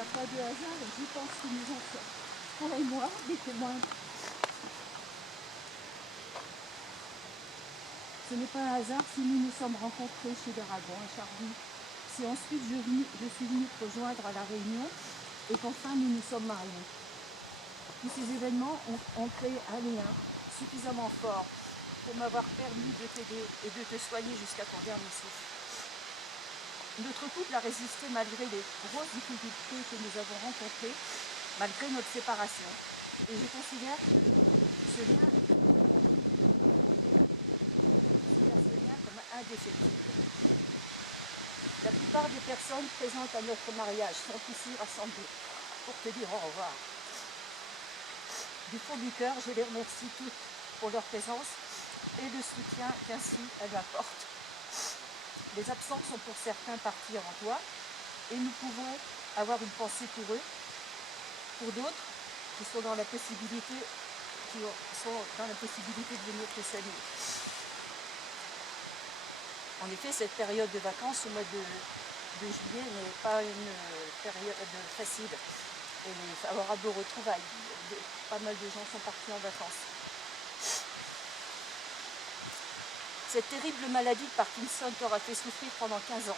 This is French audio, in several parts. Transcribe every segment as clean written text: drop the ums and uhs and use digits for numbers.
n'y a pas de hasard et je pense que nous en sommes, toi et moi, des témoins. Ce n'est pas un hasard si nous nous sommes rencontrés chez les Ragon à Charroux, si ensuite je suis venue te rejoindre à La Réunion et qu'enfin nous nous sommes mariés. Tous ces événements ont créé un lien suffisamment fort pour m'avoir permis de t'aider et de te soigner jusqu'à ton dernier souffle. Notre couple a résisté malgré les grosses difficultés que nous avons rencontrées, malgré notre séparation. Et je considère ce lien comme indéfectible. La plupart des personnes présentes à notre mariage sont ici rassemblées pour te dire au revoir. Du fond du cœur, je les remercie toutes pour leur présence et le soutien qu'ainsi elles m'apportent. Les absents sont pour certains partis en joie et nous pouvons avoir une pensée pour eux. Pour d'autres qui sont dans la possibilité de venir te saluer. En effet, cette période de vacances au mois de juillet n'est pas une période facile. Elle est favorable aux retrouvailles. Pas mal de gens sont partis en vacances. Cette terrible maladie de Parkinson t'aura fait souffrir pendant 15 ans.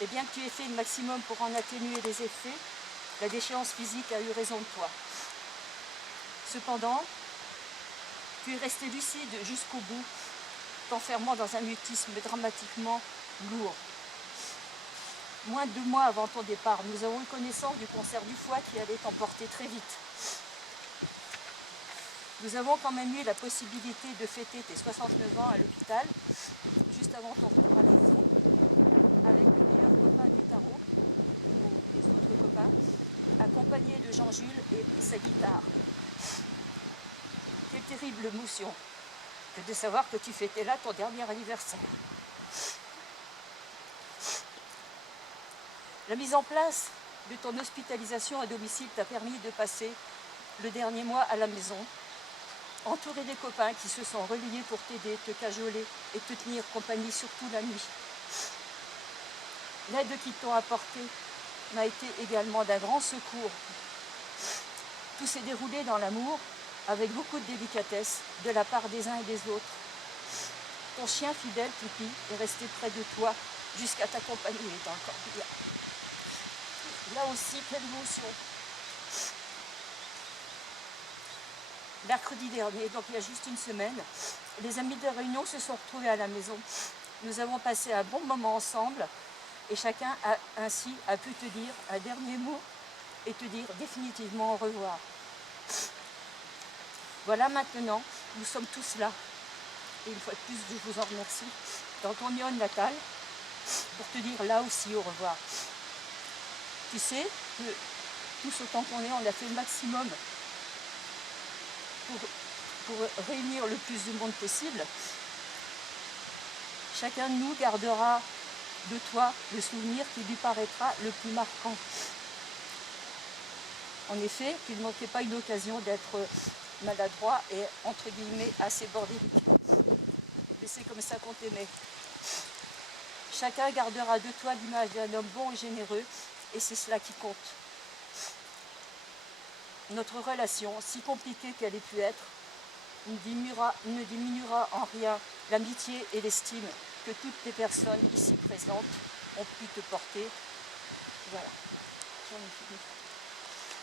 Et bien que tu aies fait le maximum pour en atténuer les effets, la déchéance physique a eu raison de toi. Cependant, tu es resté lucide jusqu'au bout, t'enfermant dans un mutisme dramatiquement lourd. Moins de 2 mois avant ton départ, nous avons eu connaissance du cancer du foie qui allait t'emporter très vite. Nous avons quand même eu la possibilité de fêter tes 69 ans à l'hôpital, juste avant ton retour à la maison, avec le meilleur copain du tarot, ou les autres copains, accompagné de Jean-Jules et sa guitare. Quelle terrible émotion que de savoir que tu fêtais là ton dernier anniversaire. La mise en place de ton hospitalisation à domicile t'a permis de passer le dernier mois à la maison, entouré des copains qui se sont reliés pour t'aider, te cajoler et te tenir compagnie surtout la nuit. L'aide qu'ils t'ont apportée m'a été également d'un grand secours. Tout s'est déroulé dans l'amour, avec beaucoup de délicatesse, de la part des uns et des autres. Ton chien fidèle, Pipi, est resté près de toi jusqu'à t'accompagner dans le corbillard. Là aussi, quelle émotion! Mercredi dernier, donc il y a juste une semaine, les amis de la Réunion se sont retrouvés à la maison. Nous avons passé un bon moment ensemble et chacun a ainsi pu te dire un dernier mot et te dire définitivement au revoir. Voilà, maintenant, nous sommes tous là. Et une fois de plus, je vous en remercie, dans ton Nyon natal, pour te dire là aussi au revoir. Tu sais que tous autant qu'on est, on a fait le maximum pour réunir le plus de monde possible. Chacun de nous gardera de toi le souvenir qui lui paraîtra le plus marquant. En effet, qu'il ne manquait pas une occasion d'être maladroit et entre guillemets assez bordélique. Mais c'est comme ça qu'on t'aimait. Chacun gardera de toi l'image d'un homme bon et généreux, et c'est cela qui compte. Notre relation, si compliquée qu'elle ait pu être, ne diminuera en rien l'amitié et l'estime que toutes les personnes ici présentes ont pu te porter. Voilà, j'en ai fini.